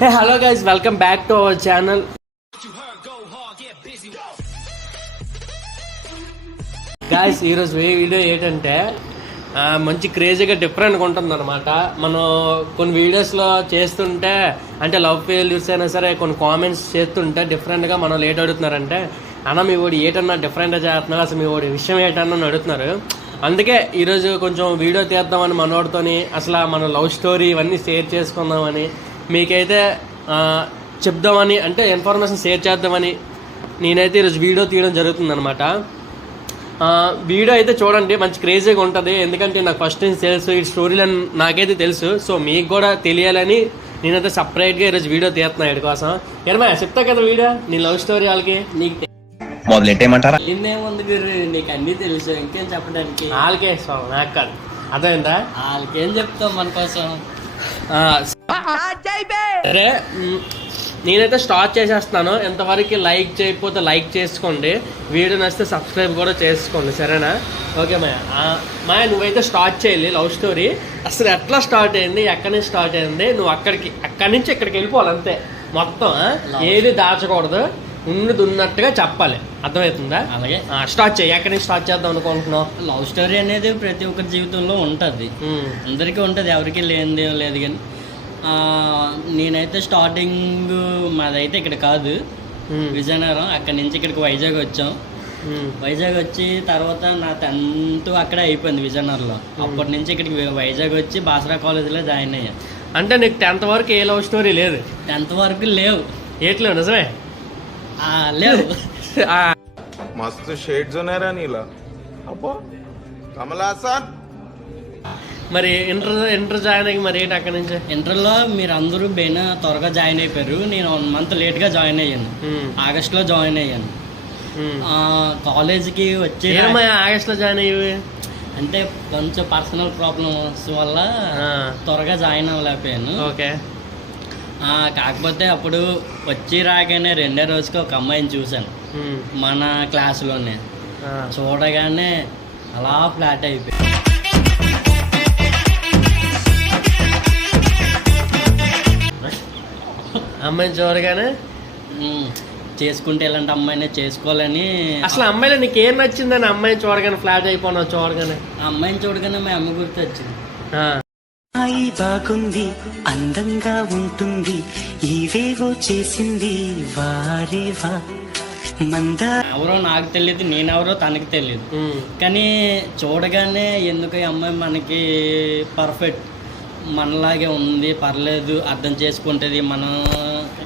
Hey, hello guys, welcome back to our channel. Guys, ఈరోజు video ఏంటంటే మంచి క్రేజీగా డిఫరెంట్గా ఉంటుంది అనమాట. మనం కొన్ని వీడియోస్లో చేస్తుంటే అంటే లవ్ ఫెయిల్యూర్స్ అయినా సరే కొన్ని కామెంట్స్ చేస్తుంటే డిఫరెంట్గా మనం లేట్ అడుగుతున్నారంటే అన్న మీ వాడు ఏటన్నా డిఫరెంట్గా చేస్తున్నారు, అసలు మీ వాడి విషయం ఏంటన్నా అడుగుతున్నారు. అందుకే ఈరోజు కొంచెం వీడియో తీద్దామని మనోడితోని అసలు మన లవ్ స్టోరీ ఇవన్నీ షేర్ చేసుకుందామని మీకైతే చెప్దామని అంటే ఇన్ఫర్మేషన్ షేర్ చేద్దామని నేనైతే ఈరోజు వీడియో తీయడం జరుగుతుందనమాట. వీడియో అయితే చూడండి, మంచి క్రేజీగా ఉంటుంది. ఎందుకంటే నాకు ఫస్ట్ నుంచి తెలుసు ఈ స్టోరీలు నాకైతే తెలుసు. సో మీకు కూడా తెలియాలని నేనైతే సపరేట్గా ఈరోజు వీడియో తీస్తున్నా వీడి కోసం. ఏమన్నా చెప్తా కదా వీడియో నీ లవ్ స్టోరీ వాళ్ళకి నీకు మొదలెట్టేయమంటారా? ముందు నీకు అన్నీ తెలుసు, ఇంకేం చెప్పడానికి. వాళ్ళకే నాకు కాదు, అర్థమైందా? వాళ్ళకేం చెప్తాం మన కోసం. సరే నేనైతే స్టార్ట్ చేసేస్తున్నాను. ఎంతవరకు లైక్ చేయకపోతే లైక్ చేసుకోండి, వీడియో నచ్చితే సబ్స్క్రైబ్ కూడా చేసుకోండి, సరేనా? ఓకే మాయ నువ్వైతే స్టార్ట్ చేయాలి లవ్ స్టోరీ. అసలు ఎట్లా స్టార్ట్ అయింది, ఎక్కడి నుంచి స్టార్ట్ అయింది, నువ్వు అక్కడి నుంచి ఇక్కడికి వెళ్ళిపోవాలి అంతే. మొత్తం ఏది దాచకూడదు, ఉన్నట్టుగా చెప్పాలి, అర్థమవుతుందా? అలాగే స్టార్ట్ చేయి. ఎక్కడి నుంచి స్టార్ట్ చేద్దాం అనుకుంటున్నావు? లవ్ స్టోరీ అనేది ప్రతి ఒక్కరి జీవితంలో ఉంటుంది, అందరికీ ఉంటుంది, ఎవరికి లేనిదేం లేదు. కానీ నేనైతే స్టార్టింగ్ మాదైతే ఇక్కడ కాదు, విజయనగరం. అక్కడి నుంచి ఇక్కడికి వైజాగ్ వచ్చాం. వైజాగ్ వచ్చి తర్వాత నా 10th అక్కడే అయిపోయింది విజయనగరంలో. అప్పటి నుంచి ఇక్కడికి వైజాగ్ వచ్చి బాసరా కాలేజీలో జాయిన్ అయ్యాను. అంటే నీకు 10th వరకు ఏ లవ్ స్టోరీ లేదు? 10th వరకు లేవు. ఏట్లేవు? నిజమే లేవు. మస్తు షేడ్స్ ఉన్నారా నీలా? అబ్బో కమలాసన్. మరి ఇంటర్ జాయిన్ అయ్యి మరి ఏంటి అక్కడి నుంచి? ఇంటర్లో మీరు అందరూ బెయిన్ త్వరగా జాయిన్ అయిపోయారు, నేను 1 month లేట్గా జాయిన్ అయ్యాను. ఆగస్టులో జాయిన్ అయ్యాను. కాలేజీకి వచ్చి ఆగస్టులో జాయిన్ అయ్యి అంటే కొంచెం పర్సనల్ ప్రాబ్లమ్స్ వల్ల త్వరగా జాయిన్ అవ్వలేకపోయాను. ఓకే. కాకపోతే అప్పుడు వచ్చి రాగానే 2వ రోజుకి ఒక అమ్మాయిని చూశాను మన క్లాసులోనే. చూడగానే అలా ఫ్లాట్ అయిపోయి అమ్మాయిని చూడగానే చేసుకుంటే ఇలాంటి అమ్మాయినే చేసుకోవాలని. అసలు అమ్మాయిలో నీకు ఏం నచ్చిందని అమ్మాయిని చూడగానే ఫ్లాట్ అయిపోయినావు? చూడగానే అమ్మాయిని చూడగానే మా అమ్మ గుర్తు వచ్చింది. బాగుంది, అందంగా ఉంటుంది, ఇవేవో చేసింది వారేవా. ఎవరో నాకు తెలియదు, నేనెవరో తనకి తెలియదు. కానీ చూడగానే ఎందుకు ఈ అమ్మాయి మనకి పర్ఫెక్ట్, మనలాగే ఉంది, పర్లేదు, అర్థం చేసుకుంటుంది, మనం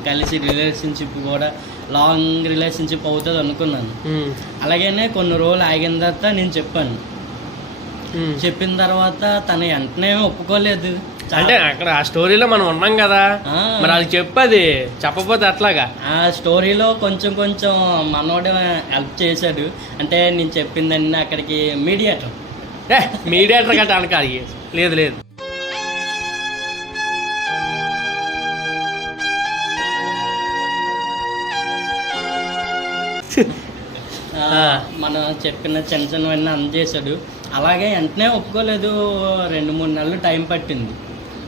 కలిసి రిలేషన్షిప్ కూడా లాంగ్ రిలేషన్షిప్ అవుతుంది అనుకున్నాను. అలాగనే కొన్ని రోజులు ఆగిన తర్వాత నేను చెప్పాను. చెప్పిన తర్వాత తను వెంటనే ఒప్పుకోలేదు. అంటే అక్కడ ఆ స్టోరీలో మనం ఉన్నాం కదా, మరి అది చెప్పది చెప్పపోతే అట్లాగా. ఆ స్టోరీలో కొంచెం కొంచెం మనోడే హెల్ప్ చేశాడు. అంటే నేను చెప్పిందన్నీ అక్కడికి మీడియేటర్ గట్రా అనకాలి. లేదు లేదు, మనం చెప్పిన చిన్న చిన్నవన్నీ అందజేశాడు. అలాగే వెంటనే ఒప్పుకోలేదు. 2-3 నెలలు టైం పట్టింది.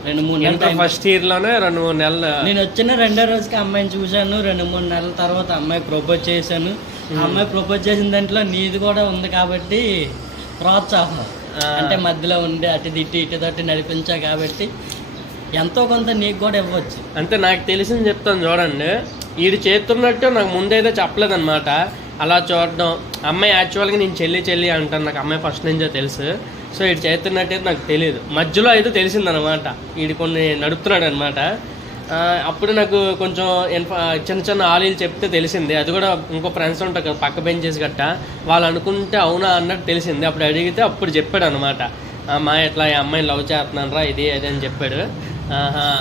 2-3 నెలలు ఫస్ట్ ఇయర్ లోనే 2-3 నెలలు. నేను వచ్చిన 2వ రోజుకి అమ్మాయిని చూశాను. 2-3 నెలల తర్వాత అమ్మాయి ప్రపోజ్ చేశాను. అమ్మాయి ప్రపోజ్ చేసిన దాంట్లో నీది కూడా ఉంది కాబట్టి ప్రోత్సాహం, అంటే మధ్యలో ఉండి ఇటు తట్టి నడిపించా కాబట్టి ఎంతో కొంత నీకు కూడా ఇవ్వచ్చు. అంటే నాకు తెలిసింది చెప్తాను చూడండి. వీడు చేస్తున్నట్టు నాకు ముందైతే చెప్పలేదన్నమాట. అలా చూడడం, అమ్మాయి యాక్చువల్గా నేను చెల్లి అంటాను, నాకు అమ్మాయి ఫస్ట్ నుంచో తెలుసు. సో వీడు చేస్తున్నట్టయితే నాకు తెలియదు, మధ్యలో అయితే తెలిసిందనమాట. వీడు కొన్ని నడుపుతున్నాడు అనమాట. అప్పుడు నాకు కొంచెం చిన్న ఆలీలు చెప్తే తెలిసింది. అది కూడా ఇంకో ఫ్రెండ్స్ ఉంటారు కదా పక్క బెంచెస్ గట్ట, వాళ్ళు అనుకుంటే అవునా అన్నట్టు తెలిసింది. అప్పుడు అడిగితే అప్పుడు చెప్పాడు అనమాట, మా ఇట్లా ఈ అమ్మాయిని లవ్ చేస్తున్నాను రా, ఇది అని చెప్పాడు.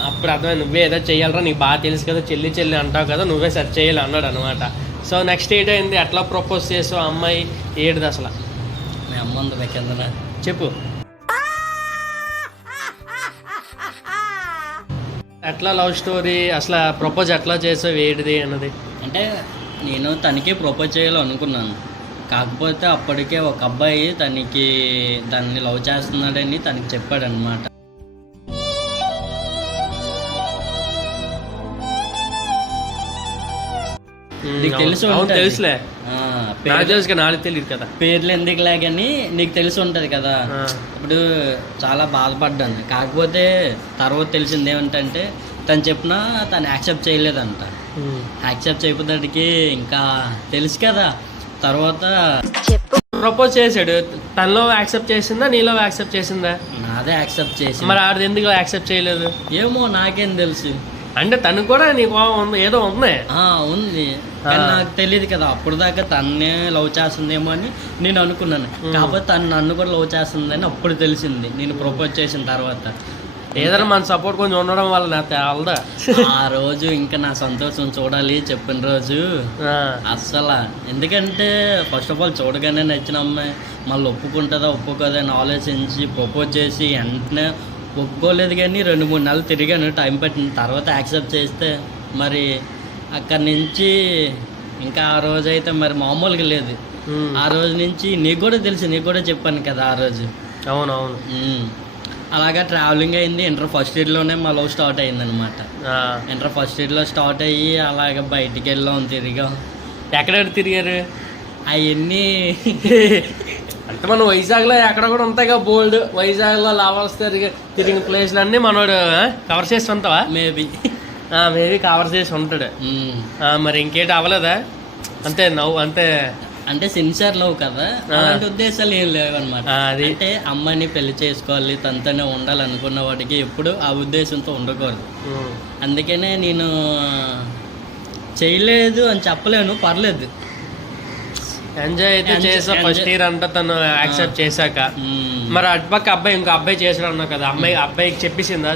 అప్పుడు అర్థమైంది, నువ్వే ఏదో చెయ్యాలరా, నీకు బాగా తెలుసు కదా, చెల్లి అంటావు కదా, నువ్వే సెర్చ్ చేయాలి అన్నాడు అనమాట. సో నెక్స్ట్ ఏంటైంది, ఎట్లా ప్రపోజ్ చేసావు అమ్మాయి ఏడుది అసలు? మీ అమ్మ ఉంది కిందన, చెప్పు. ఎట్లా లవ్ స్టోరీ, అసలు ప్రపోజ్ ఎట్లా చేసావు, ఏడిది అన్నది? అంటే నేను తనకి ప్రపోజ్ చేయాలనుకున్నాను. కాకపోతే అప్పటికే ఒక అబ్బాయి తనని లవ్ చేస్తున్నాడని తనకి చెప్పాడనమాట. నీకు తెలిసి అవును, ఉంటది. తెలుసులే. ఆ, నాకు తెలుసు, నాకు తెలియదు కదా. పేర్లు ఎందుకులే కానీ నీకు తెలిసి ఉంటది కదా. ఆ. ఇప్పుడు చాలా బాధపడ్డాను. కాకపోతే తర్వాత తెలిసింది ఏమంటే తను చెప్పినా తను యాక్సెప్ట్ చేయలేదంట. యాక్సెప్ట్ చేయకపోతాడికి ఇంకా తెలుసు కదా. తర్వాత ప్రపోజ్ చేశాడు, తనలో యాక్సెప్ట్ చేసిందా నీలో యాక్సెప్ట్ చేసిందా? నాదే యాక్సెప్ట్ చేసి, మరి ఆడిది ఎందుకు యాక్సెప్ట్ చేయలేదు? ఏమో నాకేం తెలుసు. అంటే తను కూడా నీకు ఏదో ఉంది. ఉంది కానీ నాకు తెలియదు కదా. అప్పుడు దాకా తన్నే లవ్ చేస్తుందేమో అని నేను అనుకున్నాను. కాకపోతే తను నన్ను కూడా లవ్ చేస్తుందని అప్పుడు తెలిసింది నేను ప్రపోజ్ చేసిన తర్వాత. ఏదైనా మన సపోర్ట్ కొంచెం ఉండడం వల్ల నా తేలదా. ఆ రోజు ఇంకా నా సంతోషం చూడాలి చెప్పిన రోజు అస్సలు. ఎందుకంటే ఫస్ట్ ఆఫ్ ఆల్ చూడగానే నచ్చిన అమ్మాయి మళ్ళీ ఒప్పుకుంటుందా ఒప్పుకోదా అని ఆలోచించి ప్రపోజ్ చేసి వెంటనే ఒప్పుకోలేదు. కానీ 2-3 నెలలు తిరిగాను, టైం పెట్టిన తర్వాత యాక్సెప్ట్ చేస్తే మరి అక్కడి నుంచి ఇంకా ఆ రోజు అయితే మరి మామూలుగా లేదు. ఆ రోజు నుంచి నీకు కూడా తెలుసు, నీకు కూడా చెప్పాను కదా ఆ రోజు. అవునవును. అలాగా ట్రావెలింగ్ అయింది. ఇంటర్ ఫస్ట్ ఇయర్లోనే మా లవ్ స్టార్ట్ అయింది అనమాట. ఇంటర్ ఫస్ట్ ఇయర్లో స్టార్ట్ అయ్యి అలాగ బయటికి వెళ్ళాం, తిరిగాం. ఎక్కడెక్కడ తిరిగారు అవన్నీ? అంటే మనం వైజాగ్లో ఎక్కడ కూడా ఉంటాయిగా బోల్డ్. వైజాగ్లో లావాల్సి తిరిగిన ప్లేస్లు అన్నీ మనోడు కవర్ చేసి ఉంటావా? మేబీ కవర్ చేసి ఉంటాడు. మరి ఇంకేటి అవ్వలేదా? అంతే నవ్వు అంతే. అంటే సిన్సియర్ లవ్ కదా, అలాంటి ఉద్దేశాలు ఏం లేవు అనమాట. అంటే అమ్మాయిని పెళ్లి చేసుకోవాలి, తనతోనే ఉండాలనుకున్న వాడికి ఎప్పుడు ఆ ఉద్దేశంతో ఉండకూడదు. అందుకనే నేను చేయలేదు అని చెప్పలేను, పర్లేదు. ఎంజాయ్ అయితే చేసా ఫస్ట్ ఇయర్ అంతా తను యాక్సెప్ట్ చేశాక. మరి అటుపక్క అబ్బాయి ఇంకో అబ్బాయి చేసాడు అన్నావు కదా, అబ్బాయికి చెప్పేసిందా?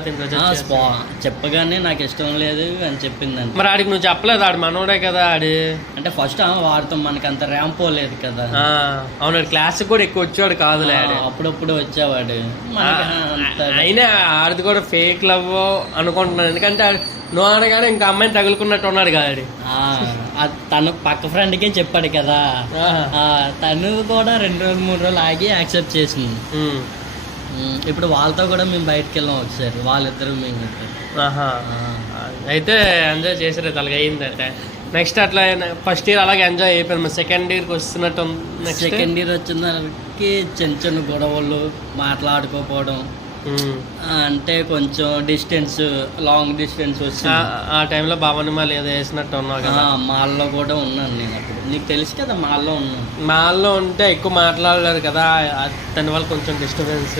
చెప్పగానే నాకు ఇష్టం లేదు అని చెప్పిందండి. మరి ఆడికి నువ్వు చెప్పలేదు? ఆడు మనోడే కదా ఆడి. అంటే ఫస్ట్ వాడితో మనకి అంత ర్యాంప్ పోలేదు కదా. అవును, క్లాస్ కూడా ఎక్కువ వచ్చేవాడు కాదులే. అప్పుడప్పుడు వచ్చేవాడు. అయినా ఆడిది కూడా ఫేక్ లవ్ అనుకుంటున్నాను. ఎందుకంటే నువ్వు అనగానే ఇంకా అమ్మాయిని తగులుకున్నట్టు ఉన్నాడు కదా. తను పక్క ఫ్రెండ్కే చెప్పాడు కదా. తను కూడా 2 రోజులు 3 రోజులు ఆగి యాక్సెప్ట్ చేసింది. ఇప్పుడు వాళ్ళతో కూడా మేము బయటకు వెళ్ళాం ఒకసారి, వాళ్ళిద్దరు మేము. అయితే ఎంజాయ్ చేసారు, తలగా అయింది. అయితే నెక్స్ట్ అట్లా ఫస్ట్ ఇయర్ అలాగే ఎంజాయ్ అయిపోయింది. సెకండ్ ఇయర్కి వస్తున్నట్టు. సెకండ్ ఇయర్ వచ్చినకి చిన్న గొడవలు, మాట్లాడుకోపోవడం, అంటే కొంచెం డిస్టెన్స్, లాంగ్ డిస్టెన్స్ వచ్చింది. ఆ టైంలో భవన్ మాల్ ఏదో వేసినట్టు ఉన్నావు కదా. మాల్లో కూడా ఉన్నాను నేను అప్పుడు. నీకు తెలుసు కదా మాల్లో ఉన్నాను. మాల్లో ఉంటే ఎక్కువ మాట్లాడలేరు కదా, దాని వల్ల కొంచెం డిస్టర్బెన్స్.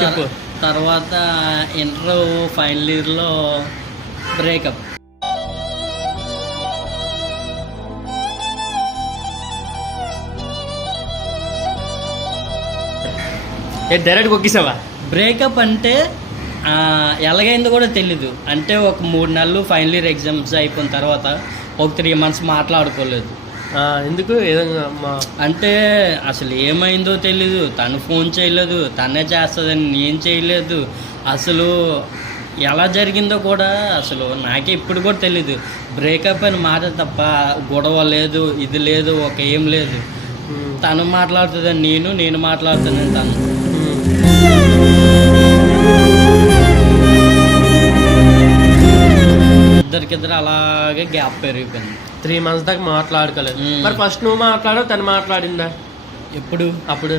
చెప్పు. తర్వాత ఇంటర్ ఫైనల్ ఇయర్లో బ్రేకప్. డైరెక్ట్ కొక్కిసావా? బ్రేకప్ అంటే ఎలాగైందో కూడా తెలీదు. అంటే ఒక 3 నెలలు ఫైనల్ ఇయర్ ఎగ్జామ్స్ అయిపోయిన తర్వాత ఒక 3 months మాట్లాడుకోలేదు. ఎందుకు? అంటే అసలు ఏమైందో తెలీదు. తను ఫోన్ చేయలేదు, తనే చేస్తుందని నేను చేయలేదు. అసలు ఎలా జరిగిందో కూడా అసలు నాకే ఇప్పుడు కూడా తెలీదు. బ్రేకప్ అని మాట తప్ప గొడవ లేదు, ఇది లేదు, ఒక ఏం లేదు. తను మాట్లాడుతుందని నేను మాట్లాడుతానని తను. ఇద్దరికిద్దరు అలాగే గ్యాప్ పెరిగిపోయింది. 3 months దాకా మాట్లాడుకోలేదు. మరి ఫస్ట్ నువ్వు మాట్లాడావు, తను మాట్లాడిందా? ఎప్పుడు? అప్పుడు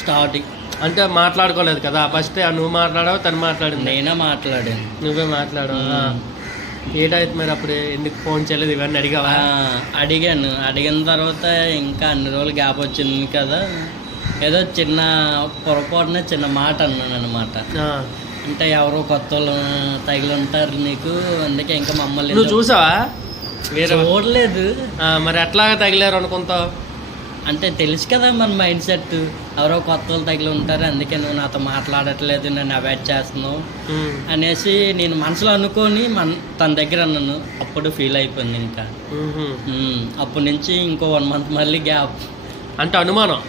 స్టార్టింగ్ అంటే మాట్లాడుకోలేదు కదా. ఫస్ట్ నువ్వు మాట్లాడావు, తను మాట్లాడింది. నేనే మాట్లాడాను. నువ్వే మాట్లాడావు. ఏటాయితే మరి అప్పుడు ఎందుకు ఫోన్ చేయలేదు ఇవన్నీ అడిగావా? అడిగాను. అడిగిన తర్వాత ఇంకా అన్ని రోజులు గ్యాప్ వచ్చింది కదా, ఏదో చిన్న పొరపాటున చిన్న మాట అన్నాను అనమాట. అంటే ఎవరో కొత్త వాళ్ళు తగిలి ఉంటారు నీకు, అందుకే ఇంకా మమ్మల్ని. నువ్వు చూసావా? చూడలేదు. మరి ఎట్లాగా తగిలారు అనుకుంటావు? అంటే తెలుసు కదా మన మైండ్ సెట్, ఎవరో కొత్త వాళ్ళు తగిలి ఉంటారు, అందుకే నువ్వు నాతో మాట్లాడట్లేదు, నన్ను అవాయిడ్ చేస్తున్నావు అనేసి నేను మనసులో అనుకొని తన దగ్గర అన్నాను. అప్పుడు ఫీల్ అయిపోయింది. ఇంకా అప్పటి నుంచి ఇంకో 1 month మళ్ళీ గ్యాప్. అంటే అనుమానం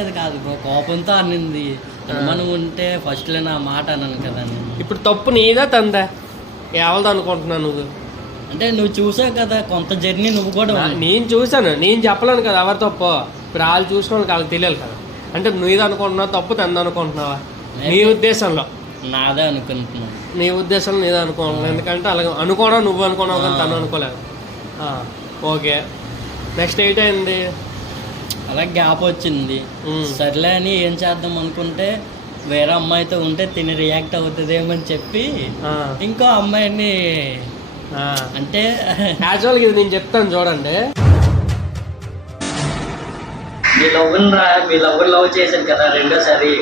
ఏది కాదు బ్రో, కోపంతో అనింది. అనుమానం ఉంటే ఫస్ట్లో నా మాట అన్నాను కదా. ఇప్పుడు తప్పు నీదా తందా ఎవరిది అనుకుంటున్నాను? నువ్వు అంటే నువ్వు చూసావు కదా కొంత జర్నీ, నువ్వు కూడా. నేను చూసాను, నేను చెప్పలేను కదా ఎవరి తప్పు. ఇప్పుడు వాళ్ళు చూసిన వాళ్ళకి వాళ్ళకి తెలియాలి కదా. అంటే నువ్వు అనుకుంటున్నావు తప్పు తంది అనుకుంటున్నావా నీ ఉద్దేశంలో? నాదే అనుకుంటున్నాను. నీ ఉద్దేశం నీదే అనుకోవాలి, ఎందుకంటే అలాగే అనుకోవడం నువ్వు అనుకున్నావు కానీ తను అనుకోలేదు. ఓకే, నెక్స్ట్ ఎయిట్ అయింది. అలా గ్యాప్ వచ్చింది. సర్లే అని ఏం చేద్దాం అనుకుంటే వేరే అమ్మాయితో ఉంటే తిని రియాక్ట్ అవుతుందేమని చెప్పి ఇంకో అమ్మాయిని అంటే యాక్చువల్గా ఇది నేను చెప్తాను చూడండి. మీ లవ్ చేశాను కదా రెండోసారి,